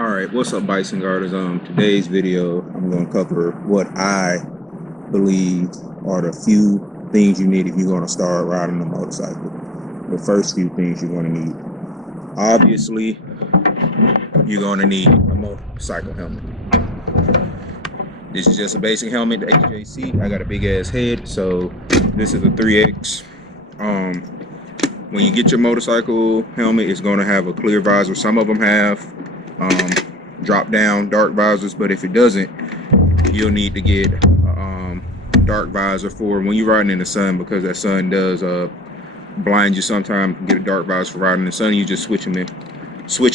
All right, what's up, Bison Guarders? Today's video, I'm going to cover what I believe are the few things you need if you're going to start riding a motorcycle. The first few things you're going to need. Obviously, you're going to need a motorcycle helmet. This is just a basic helmet, the HJC. I got a big ass head, so this is a 3X. When you get your motorcycle helmet, it's going to have a clear visor. Some of them have drop down dark visors, but if it doesn't, you'll need to get dark visor for when you're riding in the sun, because that sun does blind you sometimes. Get a dark visor for riding in the sun. You just switch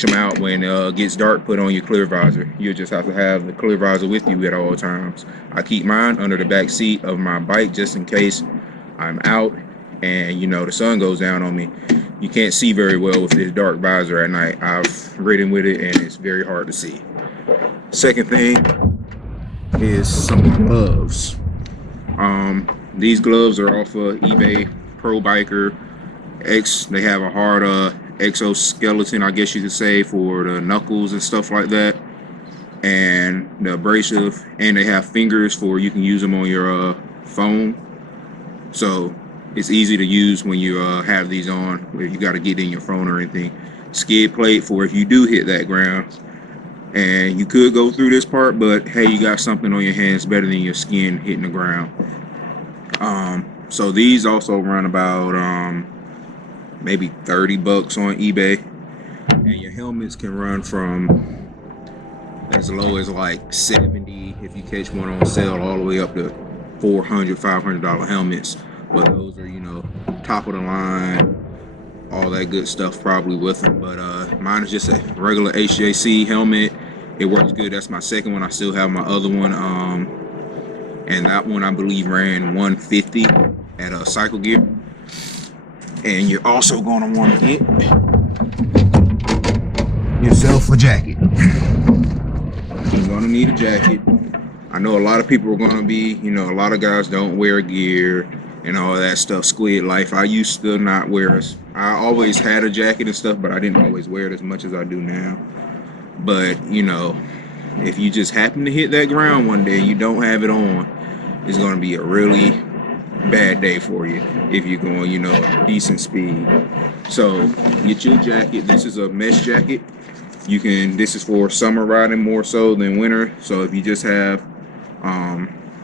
them out when it gets dark. Put on your clear visor. You just have to have the clear visor with you at all times. I keep mine under the back seat of my bike just in case I'm out and the sun goes down on me. You can't see very well with this dark visor at night. I've ridden with it and it's very hard to see. Second thing is some gloves. These gloves are off of eBay Pro Biker X. They have a hard exoskeleton, I guess you could say, for the knuckles and stuff like that, and the abrasive, and they have fingers for you can use them on your phone. So it's easy to use when you have these on, where you got to get in your phone or anything. Skid plate for if you do hit that ground. And you could go through this part, but hey, you got something on your hands better than your skin hitting the ground. So these also run about maybe 30 bucks on eBay. And your helmets can run from as low as like 70 if you catch one on sale, all the way up to $400, $500 helmets. But those are, top of the line, all that good stuff probably with them. But mine is just a regular HJC helmet. It works good. That's my second one. I still have my other one, and that one I believe ran 150 at Cycle Gear. And you're also going to want to get yourself a jacket. You're going to need a jacket. I know a lot of people are going to be, a lot of guys don't wear gear and all that stuff. Squid life. I used to not wear it. I always had a jacket and stuff, but I didn't always wear it as much as I do now. But if you just happen to hit that ground one day and you don't have it on, it's going to be a really bad day for you if you're going decent speed. So get your jacket. This is a mesh jacket. This is for summer riding more so than winter. So if you just have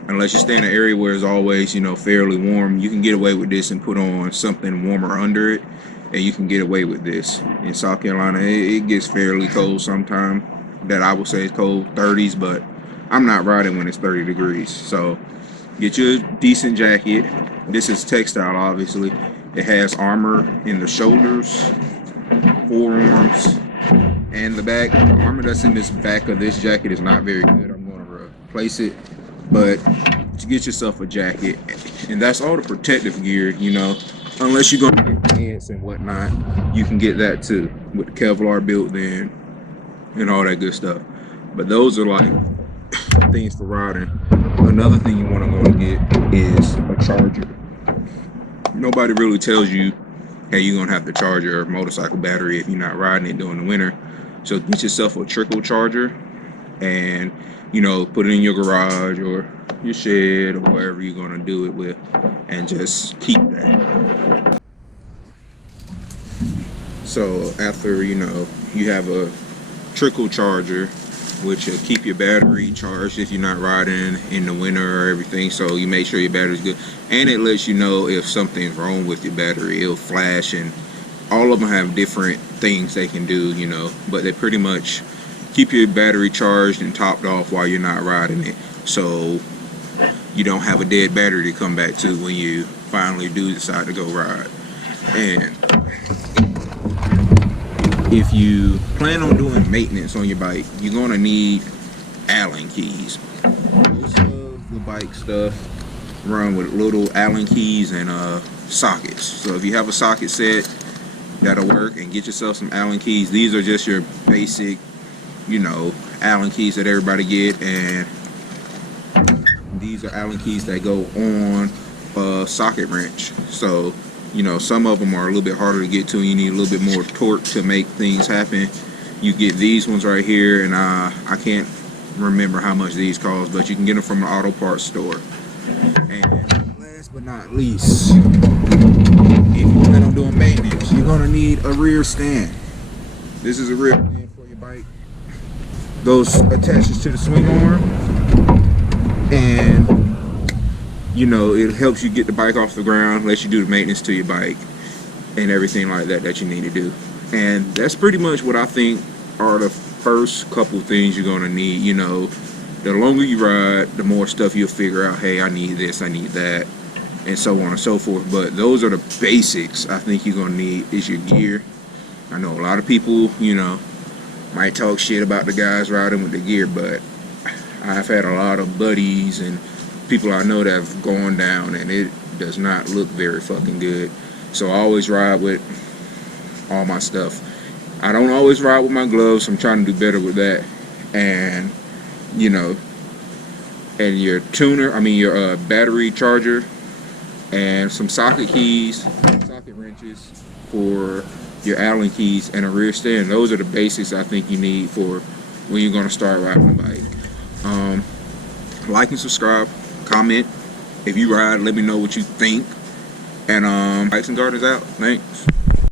unless you stay in an area where it's always fairly warm, you can get away with this and put on something warmer under it, and you can get away with this. In South Carolina, it gets fairly cold sometimes. That I would say is cold, 30s, but I'm not riding when it's 30 degrees. So get you a decent jacket. This is textile, obviously. It has armor in the shoulders, forearms, and the back. The armor that's in this back of this jacket is not very good. I'm going to replace it. But to get yourself a jacket, and that's all the protective gear, unless you're going to get pants and whatnot, you can get that too with the Kevlar built in and all that good stuff. But those are like things for riding. Another thing you want to go and get is a charger. Nobody really tells you, hey, you're going to have to charge your motorcycle battery if you're not riding it during the winter. So get yourself a trickle charger and put it in your garage or your shed or wherever you're going to do it with, and just keep that. So after you have a trickle charger, which will keep your battery charged if you're not riding in the winter or everything. So you make sure your battery's good, and it lets you know if something's wrong with your battery. It'll flash, and all of them have different things they can do, but they pretty much keep your battery charged and topped off while you're not riding it, so you don't have a dead battery to come back to when you finally do decide to go ride. And if you plan on doing maintenance on your bike, you're going to need Allen keys. Most of the bike stuff run with little Allen keys and sockets. So if you have a socket set, that'll work, and get yourself some Allen keys. These are just your basic Allen keys that everybody get, and these are Allen keys that go on a socket wrench. So some of them are a little bit harder to get to. You need a little bit more torque to make things happen. you get these ones right here, and I can't remember how much these cost, but you can get them from an auto parts store. And last but not least, if you plan on doing maintenance, you're gonna need a rear stand. This is a rear stand for your bike. Goes attaches to the swing arm, and you know, it helps you get the bike off the ground, lets you do the maintenance to your bike and everything like that that you need to do. And that's pretty much what I think are the first couple things you're gonna need. You know, the longer you ride, the more stuff you'll figure out, hey, I need this, I need that, and so on and so forth. But those are the basics I think you're gonna need is your gear. I know a lot of people, you know, might talk shit about the guys riding with the gear, but I've had a lot of buddies and people I know that have gone down, and it does not look very fucking good. So I always ride with all my stuff. I don't always ride with my gloves. I'm trying to do better with that. And you know, and your tuner, your battery charger, and some socket keys, socket wrenches for your Allen keys, and a rear stand. Those are the basics I think you need for when you're gonna start riding a bike. Like and subscribe, comment. If you ride, let me know what you think. And Bikes and Gardens out. Thanks.